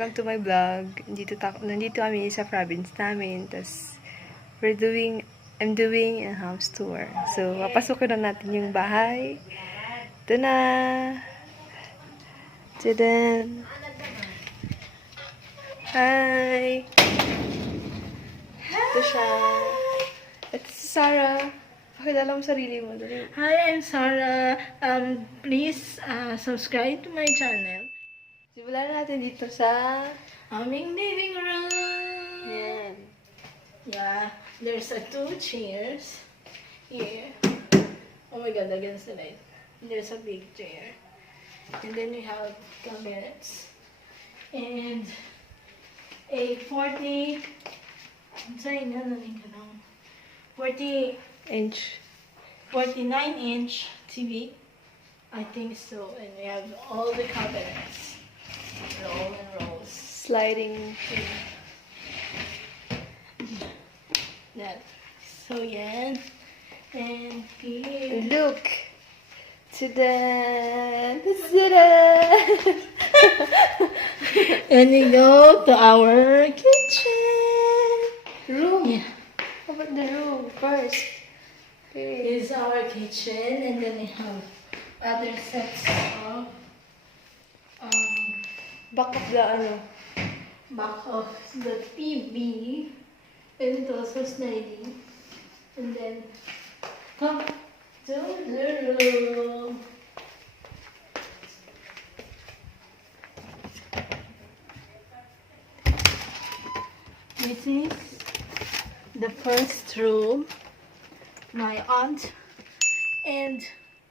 Welcome to my vlog. Nandito kami sa province namin. Tapos, I'm doing a house tour. So, papasukin na natin yung bahay. Ito na. Tadaan. Hi. Ito siya. Ito si Sarah. Pakilala mo sarili mo. Dali. Hi, I'm Sarah. Please subscribe to my channel. Simulan natin dito sa Aming living room. yan. Yeah, there's two chairs here. Oh my God, against the light. There's a big chair, and then we have cabinets and a 40. I'm sorry, no, 40. 49-inch TV, I think so, and we have all the cabinets, roll and rolls. Sliding. That. So yeah, and here. And look. Tada! And we go to our kitchen. Room. Yeah, How about the room first? Okay. this is our kitchen, and then we have other sets of Back of the back of the TV, and it's also sliding. And then come to the room. This is the first room. My aunt and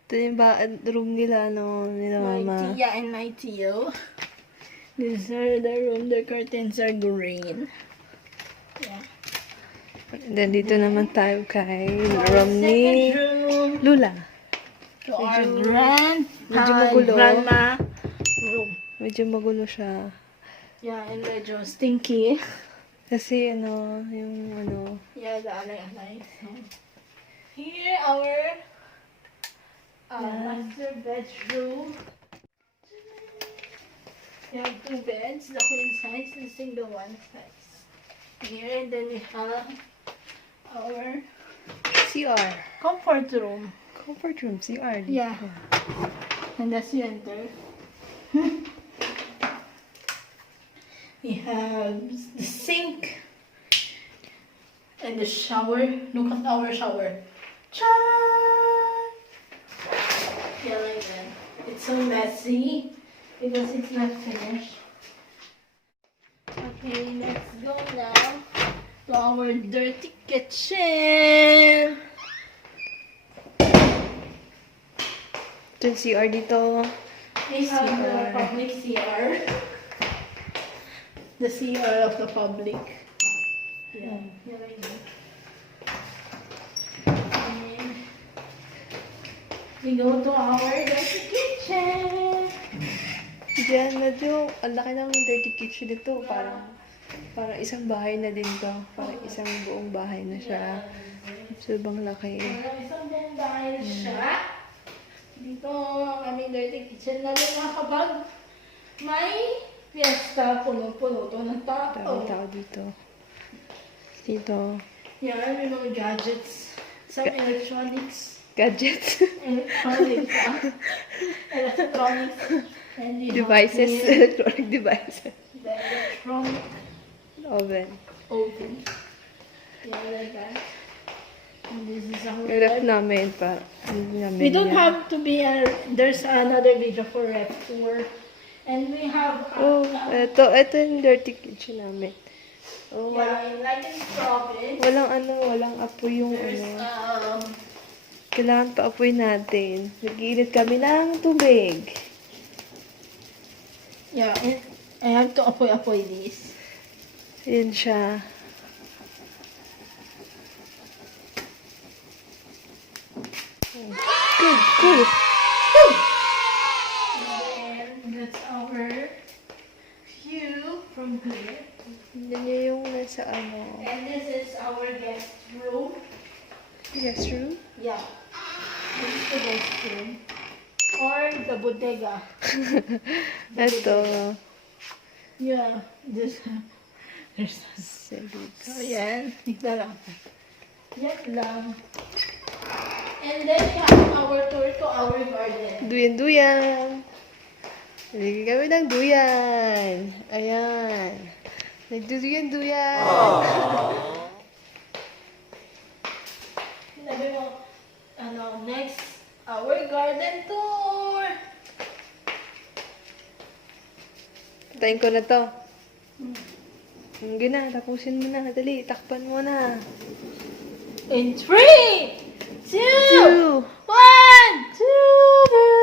Ito yung room nila, nila my mama. tia and my tio. These are the room. The curtains are green. Yeah. And then dito naman tayo kay Our room ni second room. Lula. To our medyo magulo. grandma room. Medyo magulo siya. Yeah, and medyo stinky. Kasi Yeah, the alay-alay. So, here our master bedroom. We have two beds, the queen size and single one size. Here, and then we have our CR. comfort room. Comfort room, CR. Yeah. And as you enter, we have the sink and the shower. Look at our shower. Chan! Yeah, like that. It's so messy because it's not finished. Okay, let's go now to our dirty kitchen. Ito yung CR dito. We have the public CR. The CR of the public. Yeah, yeah, like that. And we go to our dirty kitchen. Diyan, medyo, ang laki ng dirty kitchen dito. Parang isang bahay na din to. Parang isang buong bahay na siya. Sobrang laki. Isang buong bahay siya. Dito ang aming dirty kitchen. Lalo na kapag may fiesta, puno-puno to ng tao. Daming tao dito. Dito. Yan, may mga gadgets. Some electronics. Gadgets. Electronics. Electronics. And we have Devices. here Electronic devices. the electronic Oven. oven. Yeah, like that. And this is our Yung ref ref. namin. We don't have to be there's another video for ref tour. And we have Oh, ito yung dirty kitchen namin. Oh, like in province. walang apoy yung There's Kailangan pa-apoy natin. Nag-iinit kami ng tubig. yeah, and I have to apoy this. Yan siya. Good, cool. And that's our view from here. Yan yung nasa And this is our guest room. guest room. Yeah. This is the guest room. Or the bodega. Ito. Yeah, this, there's Salutes. so, yan. Ito lang. Yan lang. And then we have our tour to our garden. Duyan-duyan. Nagiging kami ng duyan. Ayan. Nagduduyan-duyan. Sabi mo, next, our garden tour. Patayin ko na to. Hindi na, tapusin mo na. Dali, takpan mo na. In 3, 2, 1, 2.